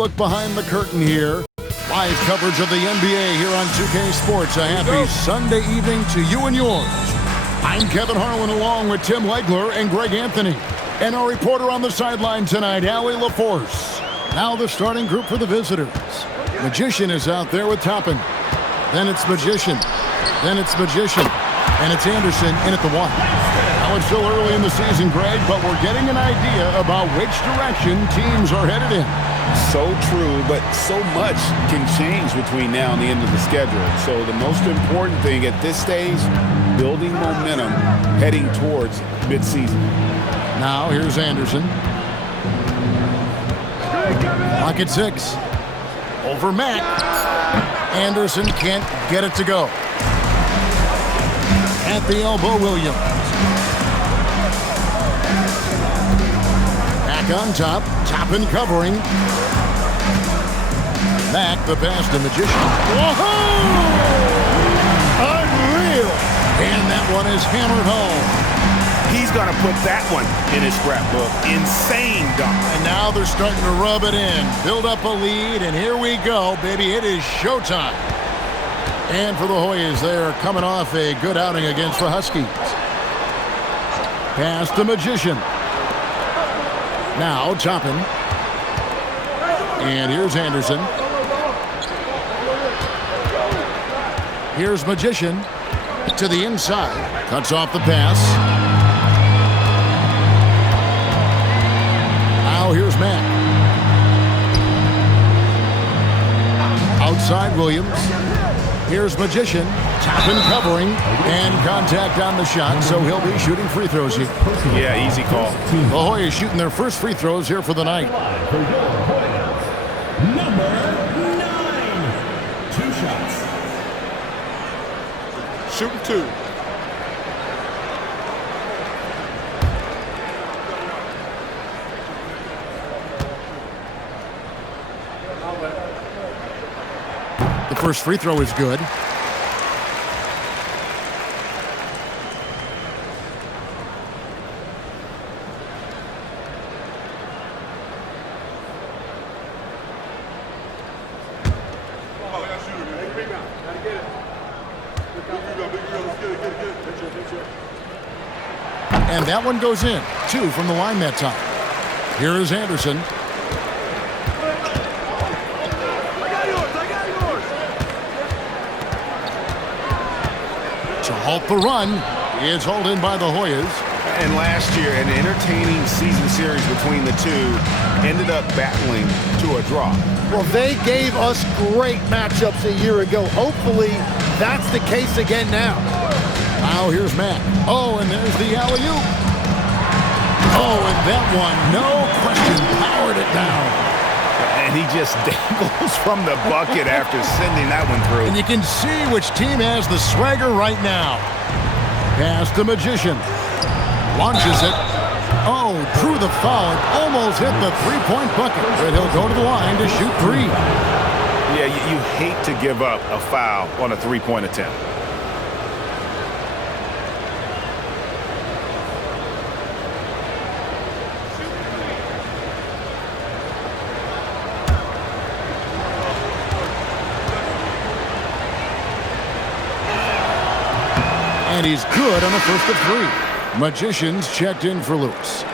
look behind the curtain here. Live coverage of the NBA here on 2K Sports. A happy Sunday evening to you and yours. I'm Kevin Harlan along with Tim Legler and Greg Anthony. And our reporter on the sideline tonight, Allie LaForce. Now the starting group for the visitors. Magician is out there with Toppin. Then it's Magician. Then it's Magician. And it's Anderson in at the 1. Now it's still early in the season, Greg, but we're getting an idea about which direction teams are headed in. So true, but so much can change between now and the end of the schedule. So the most important thing at this stage, building momentum heading towards midseason. Now here's Anderson. Pocket 6. Over Mack. Anderson can't get it to go. At the elbow, Williams. Back on top. Toppin covering. Mack, the pass to Magician. Whoa! Unreal! And that one is hammered home. He's going to put that one in his scrapbook. Insane dunk. And now they're starting to rub it in. Build up a lead, and here we go, baby. It is showtime. And for the Hoyas, they're coming off a good outing against the Huskies. Pass to Magician. Now Toppin. And here's Anderson. Here's Magician to the inside. Cuts off the pass. Now here's Mack. Outside Williams. Here's Magician. Toppin covering. And contact on the shot, so he'll be shooting free throws here. Yeah, easy call. The Hoyas shooting their first free throws here for the night. Number 9. 2 shots. Shooting 2. The first free throw is good. And that one goes in. 2 from the line that time. Here is Anderson. To halt the run. It's hauled in by the Hoyas. And last year, an entertaining season series between the two ended up battling to a draw. Well, they gave us great matchups a year ago. Hopefully, that's the case again now. Now here's Mack. Oh, and there's the alley-oop. Oh, and that one, no question, powered it down. And he just dangles from the bucket after sending that one through. And you can see which team has the swagger right now. Pass to Magician. Launches it. Oh, drew the foul. It almost hit the three-point bucket. But he'll go to the line to shoot 3. Yeah, you hate to give up a foul on a three-point attempt. And he's good on the first of 3. Magician's checked in for Lewis.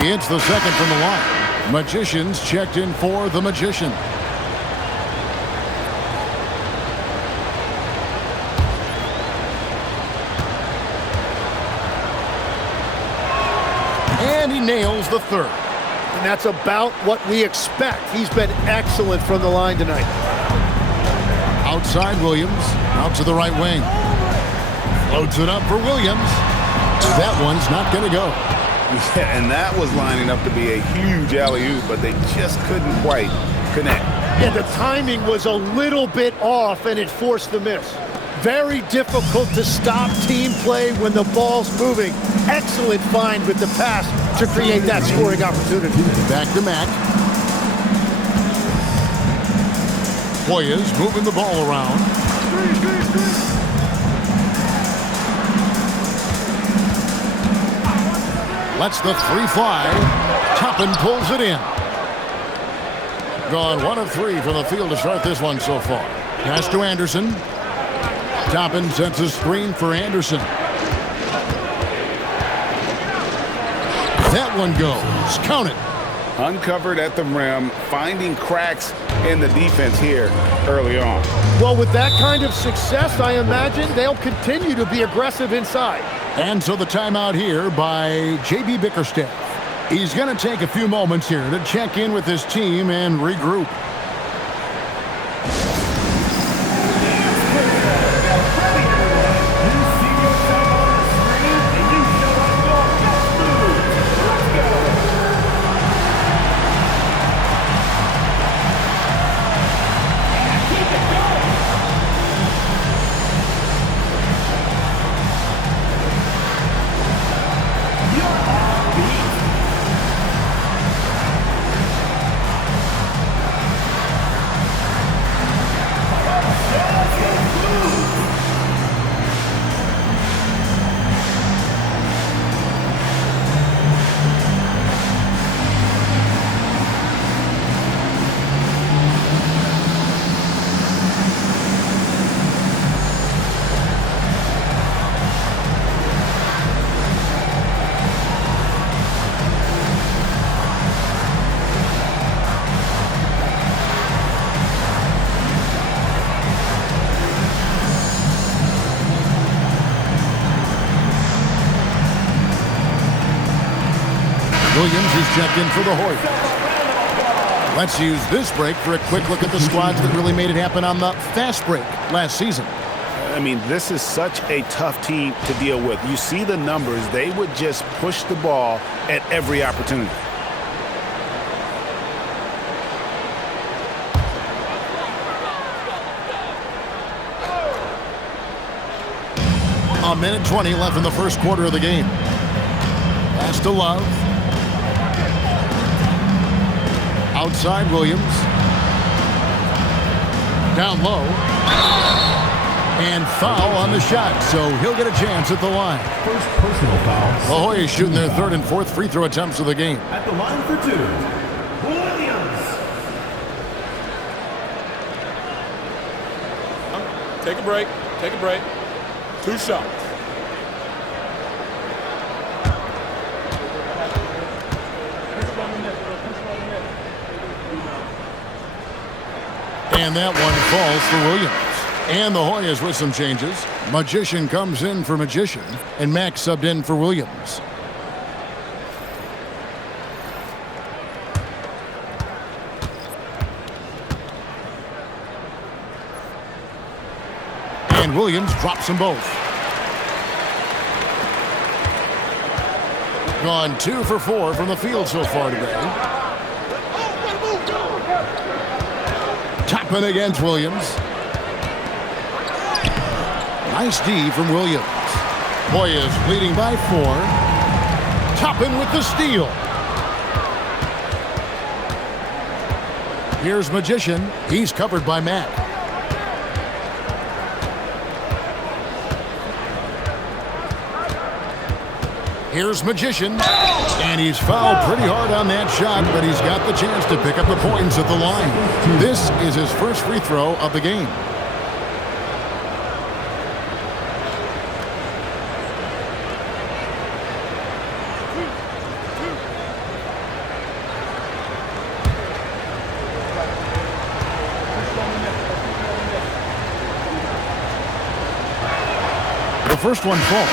He hits the second from the line. Magician's checked in for the Magician. And he nails the third. And that's about what we expect. He's been excellent from the line tonight. Outside Williams, out to the right wing. Loads it up for Williams. That one's not going to go. Yeah, and that was lining up to be a huge alley-oop, but they just couldn't quite connect. Yeah, the timing was a little bit off, and it forced the miss. Very difficult to stop team play when the ball's moving. Excellent find with the pass to create that scoring opportunity. Back to Mack. Hoyas moving the ball around. Lets the three fly. Toppin pulls it in. Gone 1 of 3 from the field to start this one so far. Pass to Anderson. Toppin sets a screen for Anderson. That one goes. Count it. Uncovered at the rim, finding cracks in the defense here early on. Well, with that kind of success, I imagine they'll continue to be aggressive inside. And so the timeout here by J.B. Bickerstaff. He's going to take a few moments here to check in with his team and regroup. Williams is checked in for the Hoyas. Let's use this break for a quick look at the squads that really made it happen on the fast break last season. I mean, this is such a tough team to deal with. You see the numbers. They would just push the ball at every opportunity. A minute 20 left in the first quarter of the game. Pass to Love. Outside Williams. Down low. And foul on the shot, so he'll get a chance at the line. First personal foul. The Hoyas shooting their third and fourth free throw attempts of the game. At the line for 2, Williams. Take a break. Take a break. 2 shots. And that one falls for Williams. And the Hoyas with some changes. Magician comes in for Magician, and Mack subbed in for Williams. And Williams drops them both. Gone 2 for 4 from the field so far today. Toppin against Williams. Nice D from Williams. Hoyas leading by 4. Toppin with the steal. Here's Magician. He's covered by Mack. Here's Magician. And he's fouled pretty hard on that shot, but he's got the chance to pick up the points at the line. This is his first free throw of the game. The first one falls.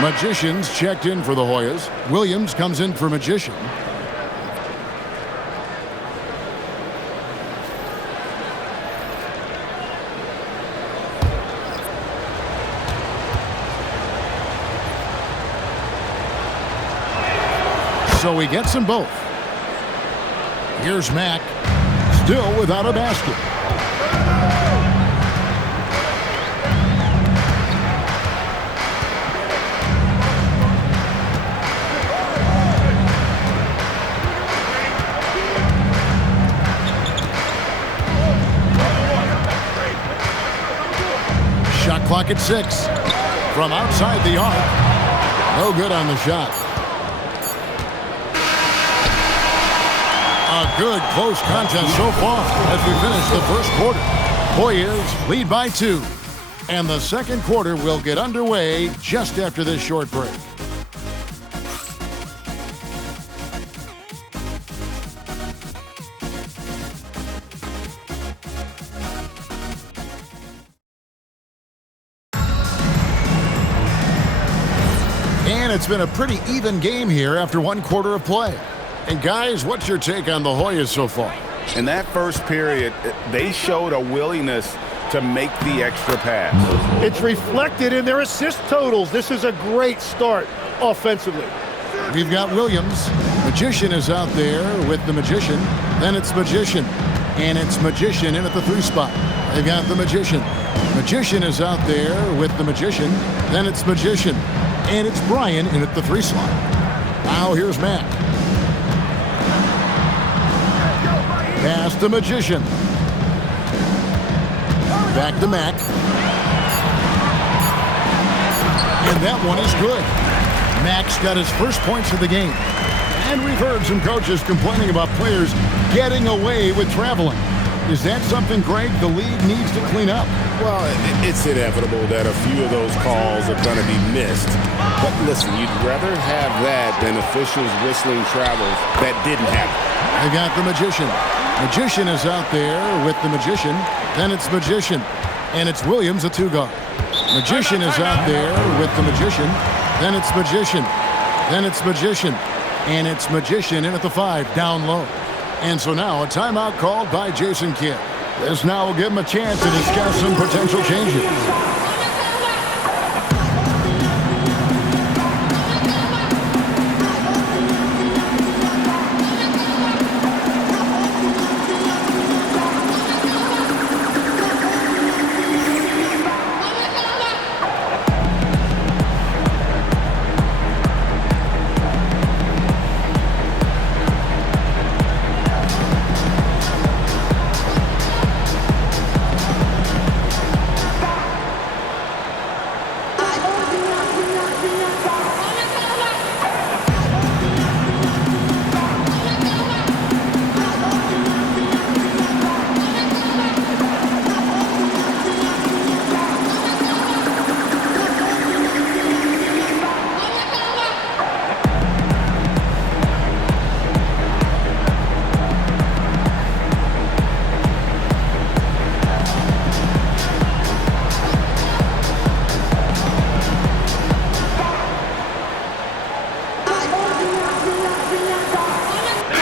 Magician's checked in for the Hoyas. Williams comes in for Magician. So he gets them both. Here's Mack, still without a basket. Shot clock at 6. From outside the arc. No good on the shot. A good close contest so far as we finish the first quarter. Hoyas lead by 2. And the second quarter will get underway just after this short break. And it's been a pretty even game here after one quarter of play. And guys, what's your take on the Hoyas so far? In that first period, they showed a willingness to make the extra pass. It's reflected in their assist totals. This is a great start offensively. We've got Williams. Magician is out there with the Magician. Then it's Magician. And it's Magician in at the 3 spot. They've got the Magician. Magician is out there with the Magician. Then it's Magician. And it's Brian in at the 3 slot. Now here's Matt. Pass the Magician. Back to Mack. And that one is good. Mack's got his first points of the game. And we've heard some coaches complaining about players getting away with traveling. Is that something, Greg, the league needs to clean up? Well, it's inevitable that a few of those calls are going to be missed. But listen, you'd rather have that than officials whistling travels that didn't happen. They got the Magician. Magician is out there with the Magician. Then it's Magician. And it's Williams, a 2-guard. Magician is out there with the Magician. Then it's Magician. Then it's Magician. And it's Magician in at the 5, down low. And so now a timeout called by Jason Kidd. This now will give him a chance to discuss some potential changes.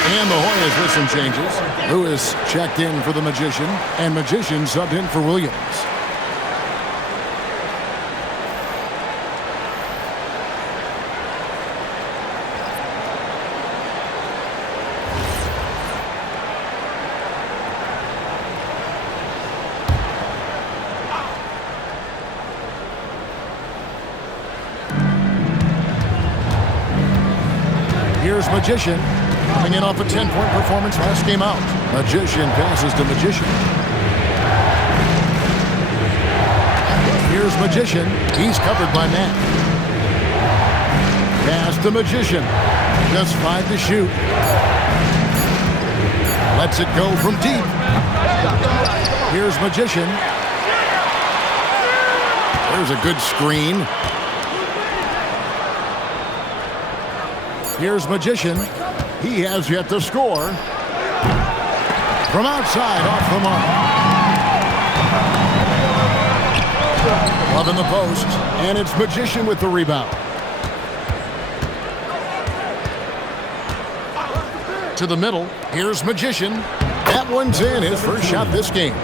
And the Hoyas with some changes. Lewis checked in for the Magician, and Magician subbed in for Williams. Here's Magician. Coming in off a 10-point performance last game out. Magician passes to Magician. Here's Magician. He's covered by Matt. Pass to Magician. Just 5 to shoot. Lets it go from deep. Here's Magician. There's a good screen. Here's Magician. He has yet to score. From outside, off the mark. Love in the post, and it's Magician with the rebound. To the middle, here's Magician. That one's in, his first shot this game.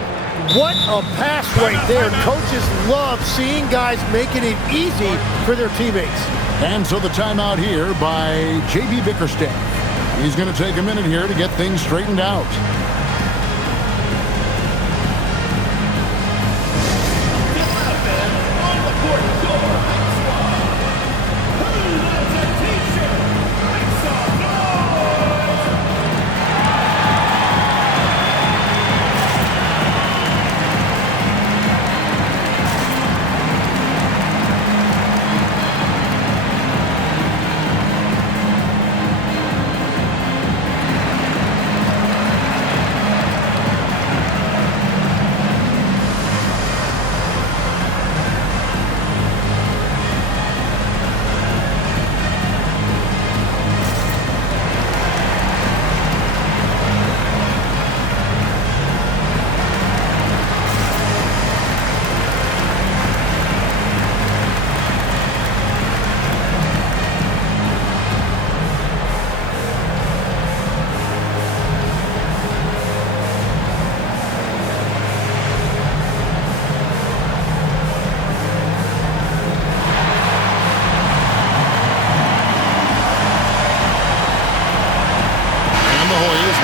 What a pass right there. Coaches love seeing guys making it easy for their teammates. And so the timeout here by J.B. Bickerstaff. He's going to take a minute here to get things straightened out.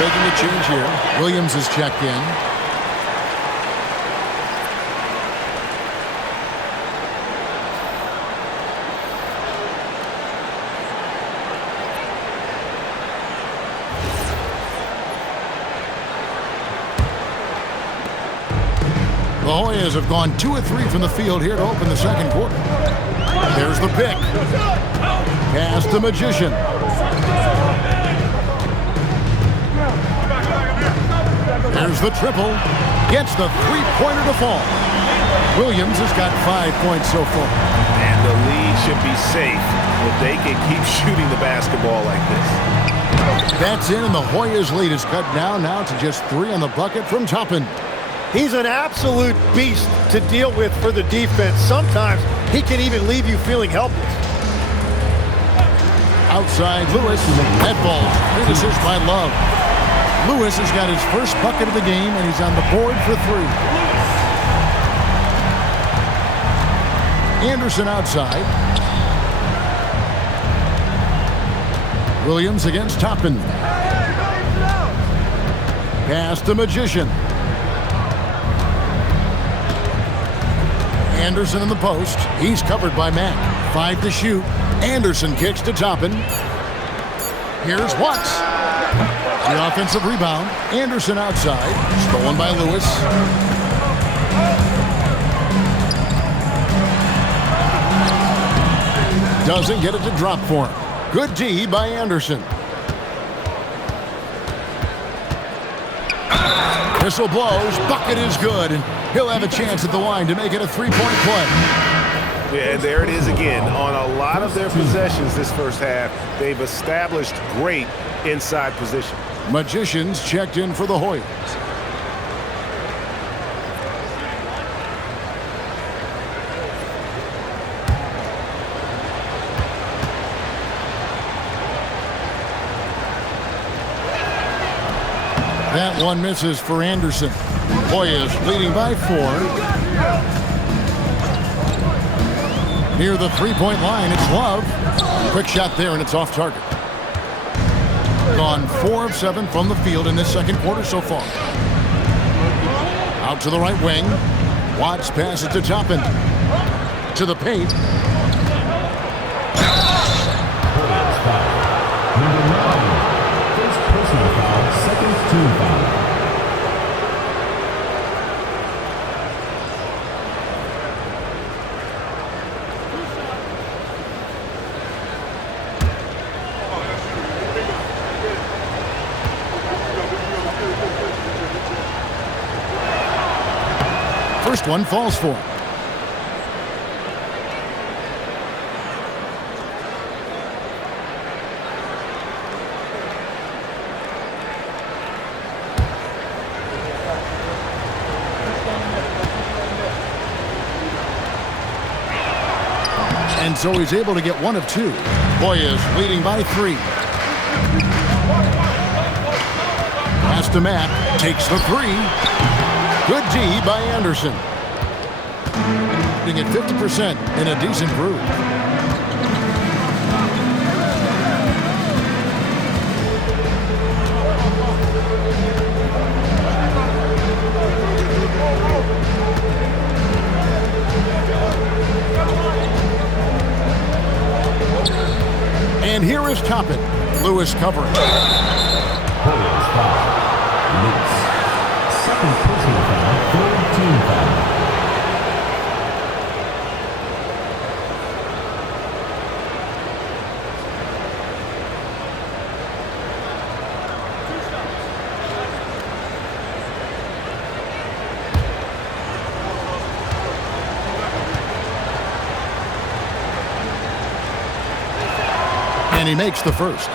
making a change here. Williams is checked in. The Hoyas have gone 2 of 3 from the field here to open the second quarter. There's the pick. Pass the Magician. There's the triple. Gets the three-pointer to fall. Williams has got 5 points so far. And the lead should be safe if they can keep shooting the basketball like this. That's in, and the Hoyas' lead is cut down now to just 3 on the bucket from Toppin. He's an absolute beast to deal with for the defense. Sometimes he can even leave you feeling helpless. Outside Lewis. That ball finishes by Love. Lewis has got his first bucket of the game, and he's on the board for 3. Anderson outside. Williams against Toppin. Pass the Magician. Anderson in the post. He's covered by Mack. 5 to shoot. Anderson kicks to Toppin. Here's Watts. The offensive rebound. Anderson outside. Stolen by Lewis. Doesn't get it to drop for him. Good D by Anderson. Whistle blows. Bucket is good. And he'll have a chance at the line to make it a 3-point play. Yeah, and there it is again. On a lot of their possessions this first half, they've established great inside position. Magicians checked in for the Hoyas. That one misses for Anderson. Hoyas leading by 4. Near the three-point line, it's Love. Quick shot there, and it's off target. Gone 4 of 7 from the field in this second quarter so far. Out to the right wing. Watts passes to Toppin. To the paint. Number 9. First personal foul, second team foul. First one falls for him. And so he's able to get 1 of 2. Hoyas leading by 3. Pass to Mack. Takes the 3. Good D by Anderson. At 50% in a decent groove. And here is Toppin. Lewis covering. Hoyas foul. Lewis. Second personal foul, third team foul. And he makes the first.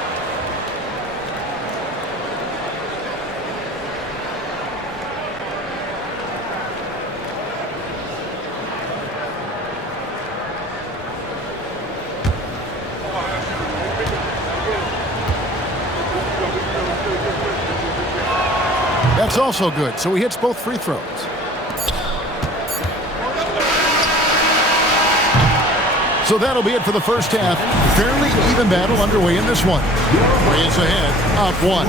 That's also good, so he hits both free throws. So that'll be it for the first half. Fairly even battle underway in this one. Hoyas ahead, up 1.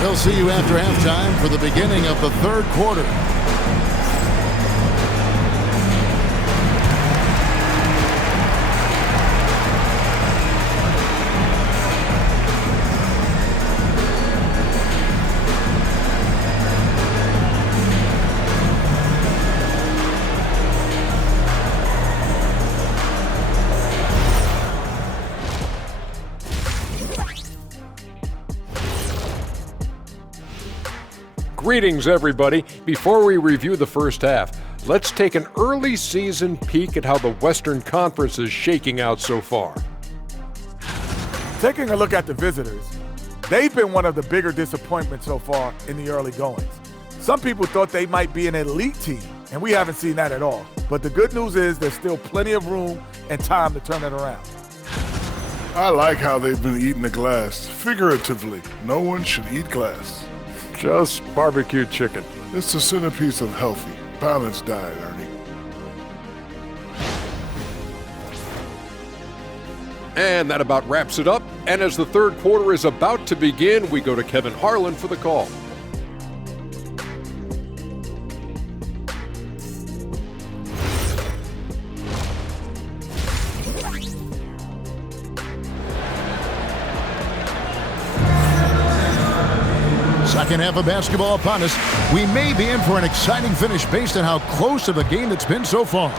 We'll see you after halftime for the beginning of the third quarter. Greetings, everybody. Before we review the first half, let's take an early season peek at how the Western Conference is shaking out so far. Taking a look at the visitors, they've been one of the bigger disappointments so far in the early goings. Some people thought they might be an elite team, and we haven't seen that at all. But the good news is there's still plenty of room and time to turn it around. I like how they've been eating the glass. Figuratively, no one should eat glass. Just barbecue chicken. It's the centerpiece of healthy, balanced diet, Ernie. And that about wraps it up. And as the third quarter is about to begin, we go to Kevin Harlan for the call. Second half of basketball upon us. We may be in for an exciting finish based on how close of a game it's been so far.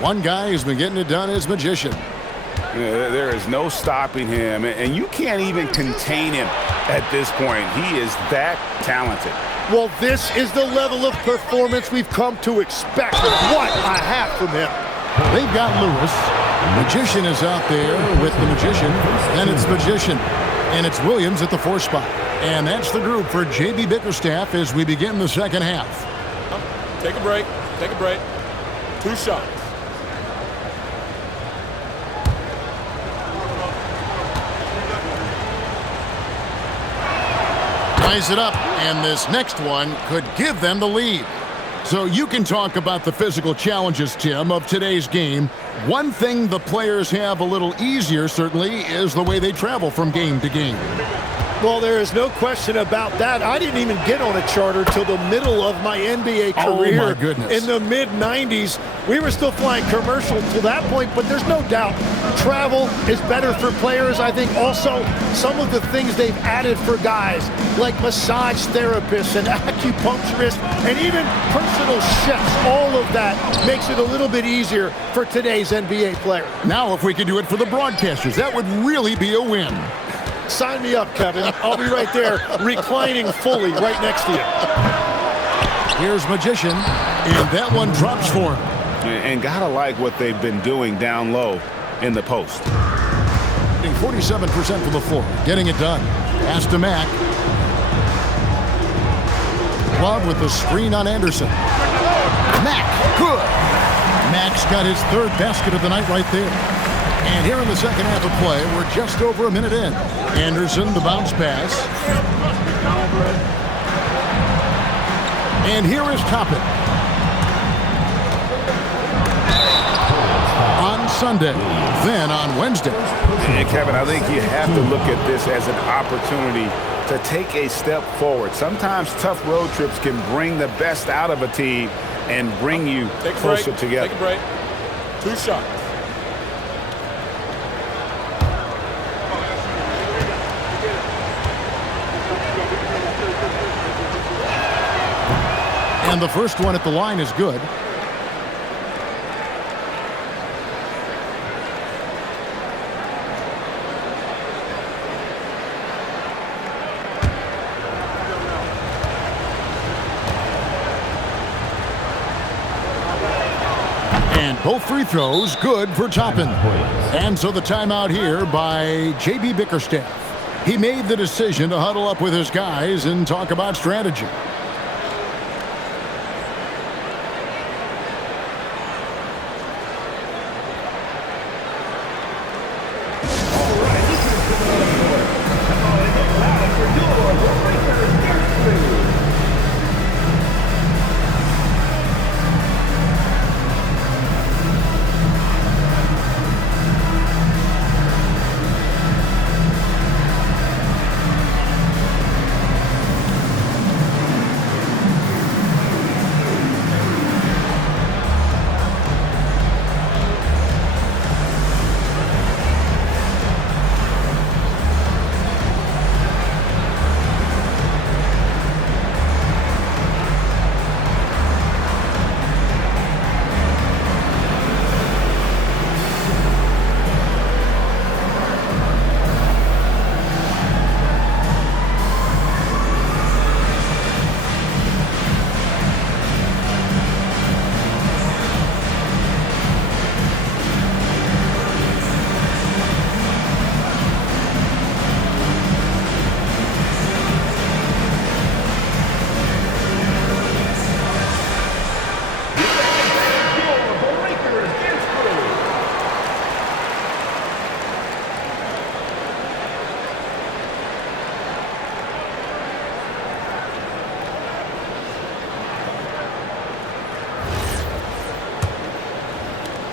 One guy who's been getting it done is Magician. There is no stopping him, and you can't even contain him at this point. He is that talented. Well, this is the level of performance we've come to expect. What a half from him. They've got Lewis. Magician is out there with the Magician. Then it's Magician. And it's Williams at the 4 spot. And that's the group for J.B. Bickerstaff as we begin the second half. Take a break. Take a break. 2 shots. Ties it up, and this next one could give them the lead. So you can talk about the physical challenges, Tim, of today's game. One thing the players have a little easier, certainly, is the way they travel from game to game. Well, there is no question about that. I didn't even get on a charter till the middle of my NBA career. Oh, my goodness. In the mid-90s. We were still flying commercial to that point, but there's no doubt travel is better for players. I think also some of the things they've added for guys, like massage therapists and acupuncturists and even personal chefs, all of that makes it a little bit easier for today's NBA player. Now, if we could do it for the broadcasters, that would really be a win. Sign me up, Kevin. I'll be right there, reclining fully right next to you. Here's Magician, and that one drops for him. And gotta like what they've been doing down low in the post. 47% from the floor, getting it done. Pass to Mack. Love with the screen on Anderson. Mack, good. Mack's got his third basket of the night right there. And here in the second half of play, we're just over a minute in. Anderson, the bounce pass. And here is Toppin. On Sunday, then on Wednesday. And Kevin, I think you have to look at this as an opportunity to take a step forward. Sometimes tough road trips can bring the best out of a team and bring you closer together. Take a break. 2 shots. And the first one at the line is good. And both free throws good for Toppin. And so the timeout here by J.B. Bickerstaff. He made the decision to huddle up with his guys and talk about strategy.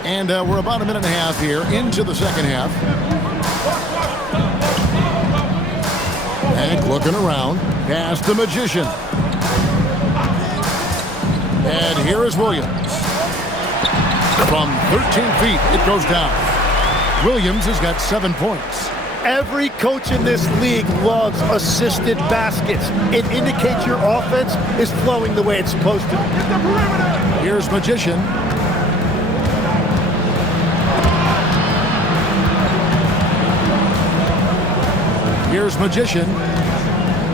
And we're about a minute and a half here into the second half. Hank looking around. Pass the Magician. And here is Williams. From 13 feet, it goes down. Williams has got 7 points. Every coach in this league loves assisted baskets. It indicates your offense is flowing the way it's supposed to. Here's Magician. Here's Magician.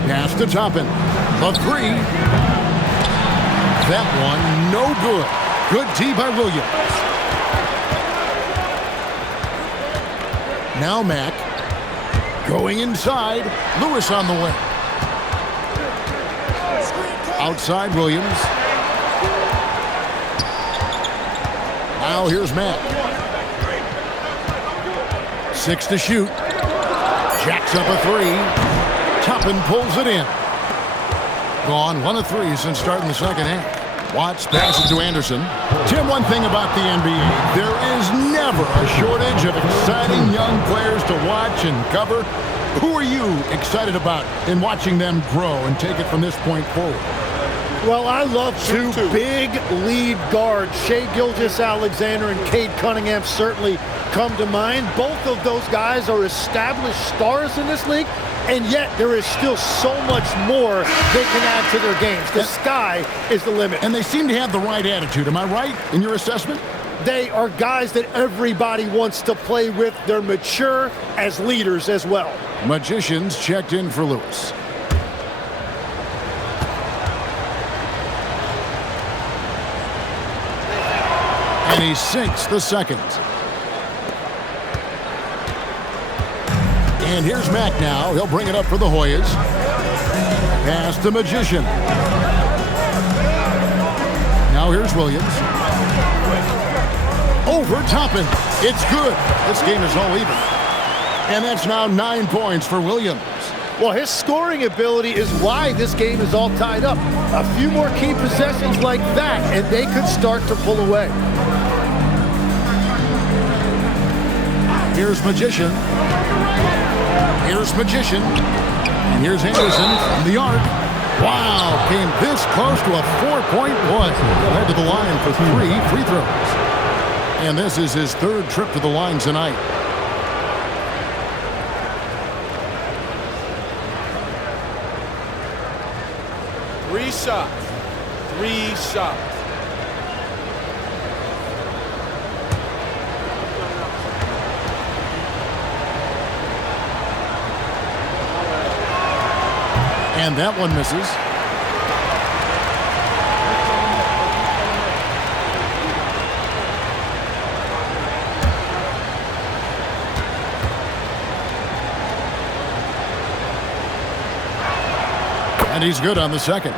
Pass to Toppin. The three. That one, no good. Good D by Williams. Now Mack. Going inside. Lewis on the way. Outside Williams. Now here's Mack. 6 to shoot. Jacks up a three. Toppin pulls it in. Gone 1 of 3 since starting the second half. Watts passes to Anderson. Tim, one thing about the NBA, there is never a shortage of exciting young players to watch and cover. Who are you excited about in watching them grow and take it from this point forward? Well, I love two big lead guards. Shai Gilgeous-Alexander and Cade Cunningham certainly come to mind. Both of those guys are established stars in this league, and yet there is still so much more they can add to their games. The sky is the limit. And they seem to have the right attitude. Am I right in your assessment? They are guys that everybody wants to play with. They're mature as leaders as well. Magicians checked in for Lewis. And he sinks the second. And here's Mack now. He'll bring it up for the Hoyas. Pass to Magician. Now here's Williams. Over Toppin. It's good. This game is all even. And that's now 9 points for Williams. Well, his scoring ability is why this game is all tied up. A few more key possessions like that, and they could start to pull away. Here's Magician. Here's Magician. And here's Anderson from the arc. Wow, came this close to a 4-point play. Led to the line for 3 free throws. And this is his 3rd trip to the line tonight. Three shots. And that one misses. And he's good on the second.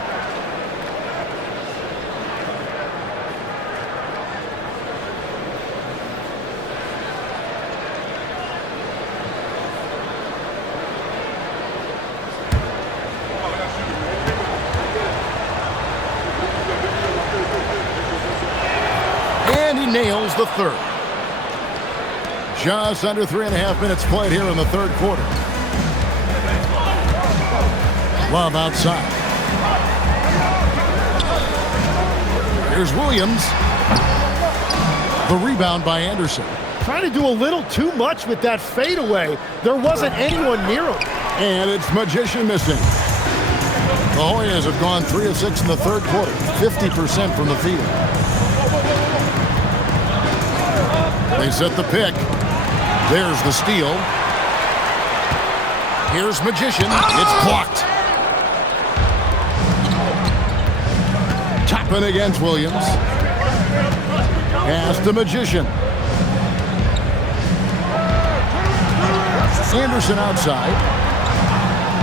Nails the third. Just under 3.5 minutes played here in the third quarter. Love outside. Here's Williams. The rebound by Anderson. Trying to do a little too much with that fadeaway. There wasn't anyone near him. And it's Magician missing. The Hoyas have gone 3 of 6 in the third quarter. 50% from the field. They set the pick. There's the steal. Here's Magician. It's blocked. Toppin against Williams. Pass to Magician. Anderson outside.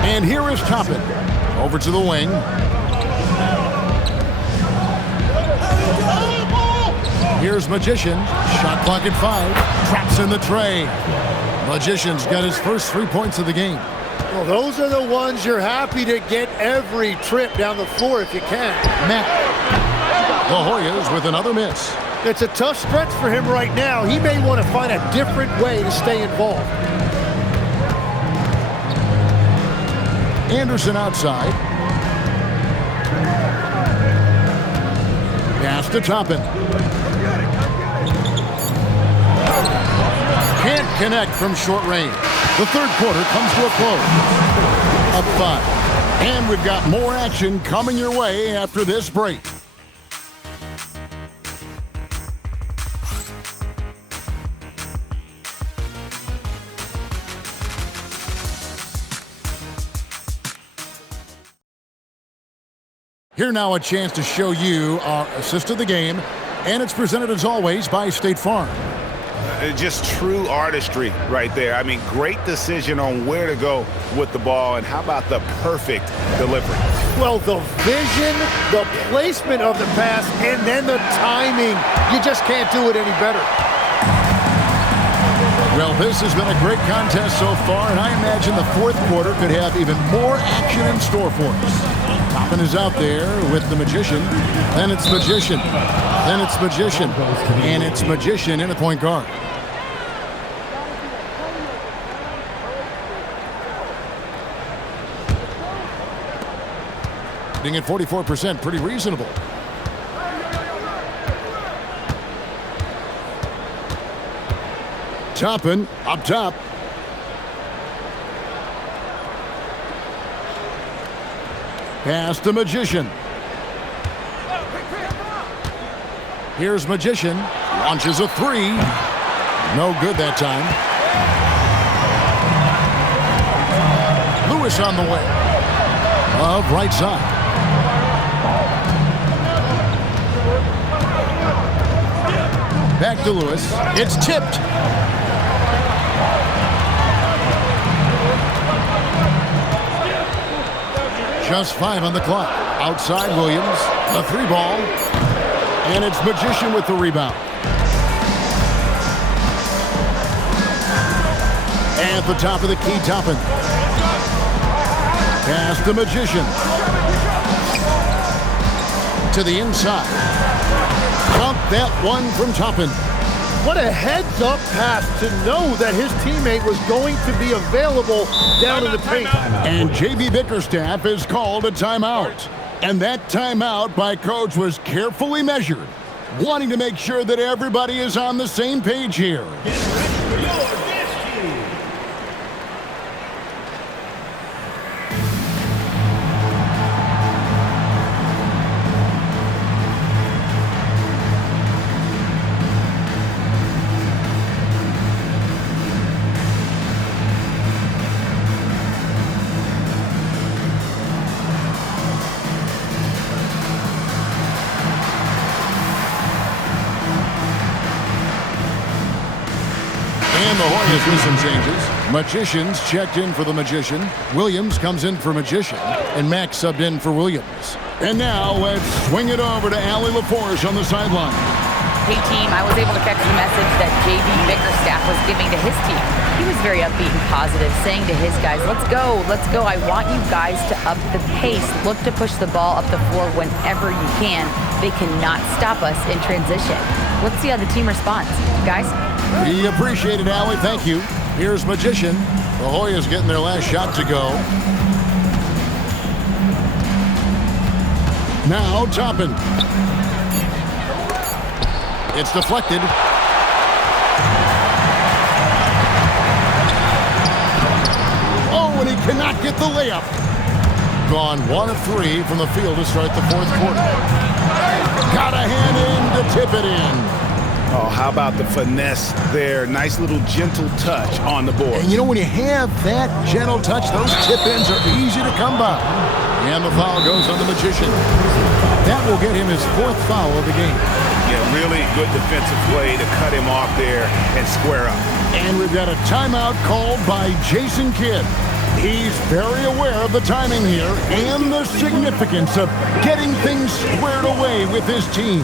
And here is Toppin. Over to the wing. Here's Magician. Shot clock at 5. Traps in the tray. Magician's got his first 3 points of the game. Well, those are the ones you're happy to get every trip down the floor if you can. Matt. The Hoyas with another miss. It's a tough stretch for him right now. He may want to find a different way to stay involved. Anderson outside. Pass to Toppin. Can't connect from short range. The third quarter comes to a close. Up 5. And we've got more action coming your way after this break. Here now a chance to show you our assist of the game, and it's presented as always by State Farm. Just true artistry right there. I mean, great decision on where to go with the ball, and how about the perfect delivery? Well, the vision, the placement of the pass, and then the timing. You just can't do it any better. Well, this has been a great contest so far, and I imagine the fourth quarter could have even more action in store for us. Toppin is out there with the Magician. Then it's Magician. Then it's Magician. And it's Magician in a point guard. Hitting at 44%, pretty reasonable. Toppin up top. Pass to Magician. Here's Magician. Launches a 3. No good that time. Lewis on the way. Of right side. Back to Lewis. It's tipped. Just 5 on the clock. Outside Williams. A 3 ball. And it's Magician with the rebound. At the top of the key, Toppin. Pass the Magician. To the inside. Pump that one from Toppin. What a heads-up pass to know that his teammate was going to be available down in the paint. And J.B. Bickerstaff is called a timeout. And that timeout by Coach was carefully measured, wanting to make sure that everybody is on the same page here. And the Hornets with some changes. Magician's checked in for the Magician. Williams comes in for Magician. And Max subbed in for Williams. And now let's swing it over to Allie LaForge on the sideline. Hey team, I was able to catch the message that J.B. Bickerstaff was giving to his team. He was very upbeat and positive, saying to his guys, let's go. I want you guys to up the pace. Look to push the ball up the floor whenever you can. They cannot stop us in transition. Let's see how the team responds. Guys? We appreciate it, Allie. Thank you. Here's Magician. The Hoyas getting their last shot to go. Now Toppin. It's deflected. Oh, and he cannot get the layup. Gone 1 of 3 from the field to start the fourth quarter. Got a hand in to tip it in. Oh, how about the finesse there? Nice little gentle touch on the board. And you know, when you have that gentle touch, those tip-ins are easy to come by. And the foul goes on the Magician. That will get him his 4th foul of the game. Yeah, really good defensive play to cut him off there and square up. And we've got a timeout called by Jason Kidd. He's very aware of the timing here and the significance of getting things squared away with his team.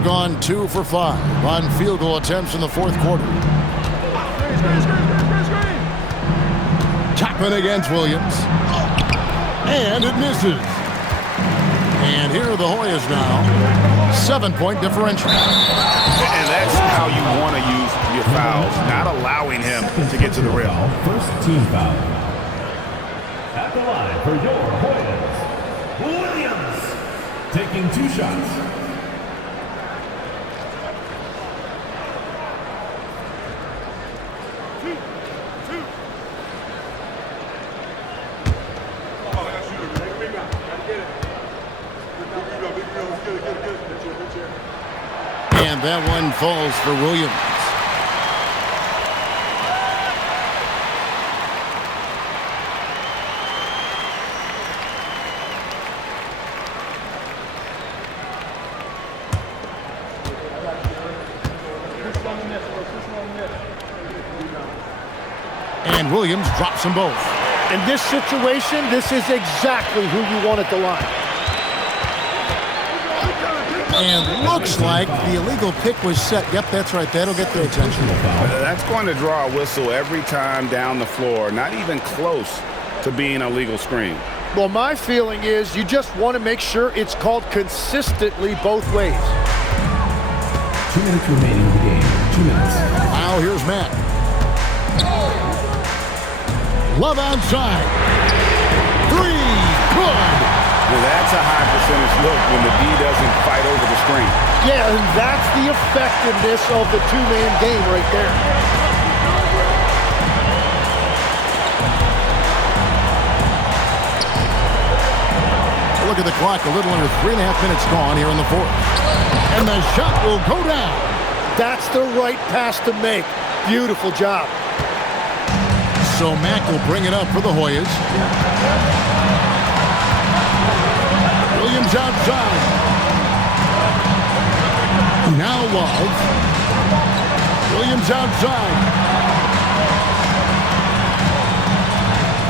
They've gone 2 for 5 on field goal attempts in the fourth quarter. Chapman against Williams. And it misses. And here are the Hoyas now. 7-point differential. And that's how you want to use your fouls, not allowing him to get to the rim. First team foul. At the line for your Hoyas, Williams. Taking 2 shots. And that one falls for Williams. And Williams drops them both. In this situation, this is exactly who you want at the line. And looks like the illegal pick was set. Yep, that's right. That'll get their attention. That's going to draw a whistle every time down the floor. Not even close to being a legal screen. Well, my feeling is you just want to make sure it's called consistently both ways. 2 minutes remaining in the game. 2 minutes. Now here's Matt. Love outside. 3. Good. Well, that's a high percentage look when the D doesn't fight over the screen. Yeah, and that's the effectiveness of the two-man game right there. Look at the clock. A little under 3.5 minutes gone here in the fourth. And the shot will go down. That's the right pass to make. Beautiful job. So Mack will bring it up for the Hoyas. Williams outside. Now Love. Williams outside.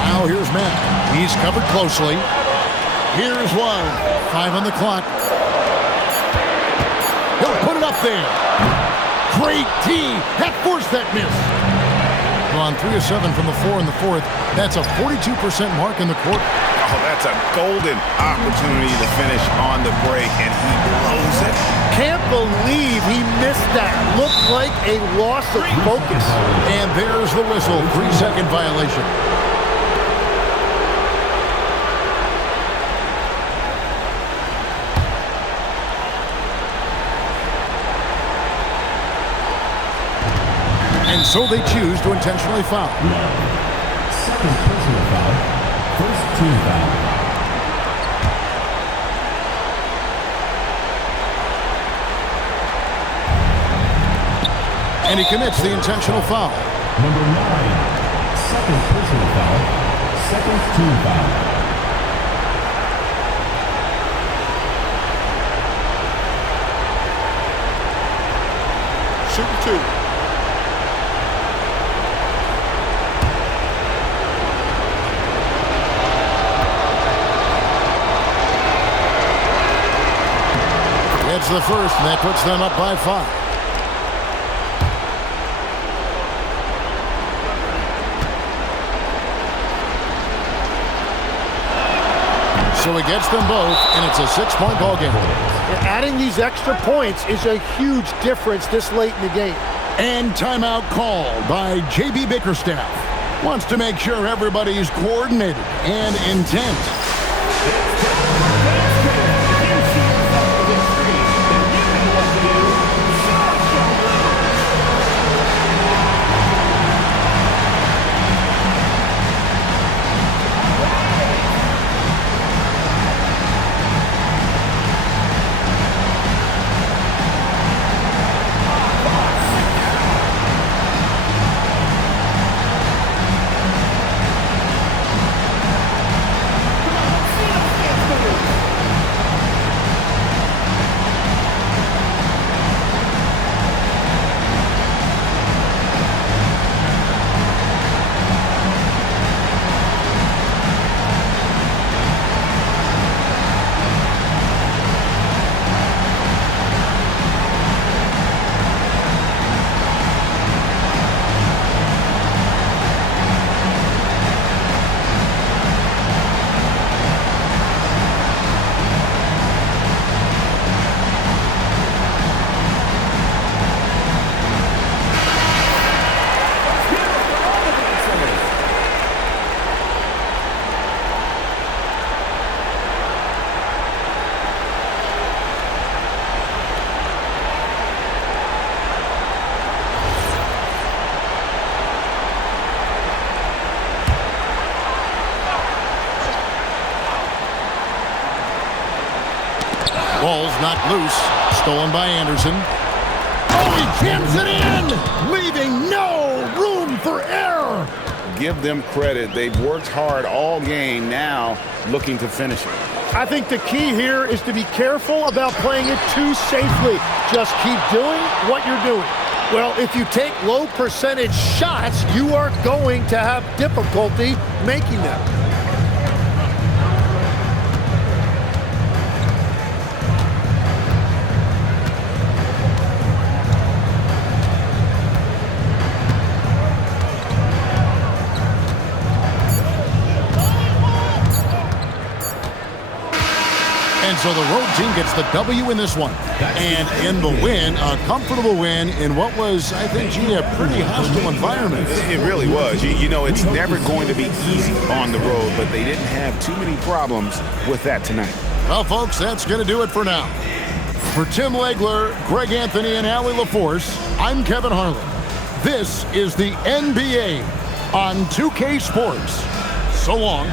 Now here's Matt. He's covered closely. Here's Love. 5 on the clock. He'll put it up there. Great D. That forced that miss. On 3 of 7 from the floor in the fourth. That's a 42% mark in the quarter. Oh, that's a golden opportunity to finish on the break, and he blows it. Can't believe he missed that. Looked like a loss of focus. And there's the whistle. 3-second violation. And so they choose to intentionally foul. Second personal foul. First team foul. And he commits the intentional foul. Number 9. Second personal foul. Second team foul. Shooting 2. It's the first, and that puts them up by 5. So he gets them both, and it's a 6-point ball game. Adding these extra points is a huge difference this late in the game. And timeout called by J.B. Bickerstaff. Wants to make sure everybody's coordinated and intent. Ball's knocked loose. Stolen by Anderson. Oh, he jams it in! Leaving no room for error! Give them credit. They've worked hard all game, now looking to finish it. I think the key here is to be careful about playing it too safely. Just keep doing what you're doing. Well, if you take low percentage shots, you are going to have difficulty making them. And so the road team gets the W in this one. And in the win, a comfortable win in what was, I think, Gee, a pretty hostile environment. It really was. You know, it's never going to be easy on the road, but they didn't have too many problems with that tonight. Well, folks, that's going to do it for now. For Tim Legler, Greg Anthony, and Allie LaForce, I'm Kevin Harlan. This is the NBA on 2K Sports. So long.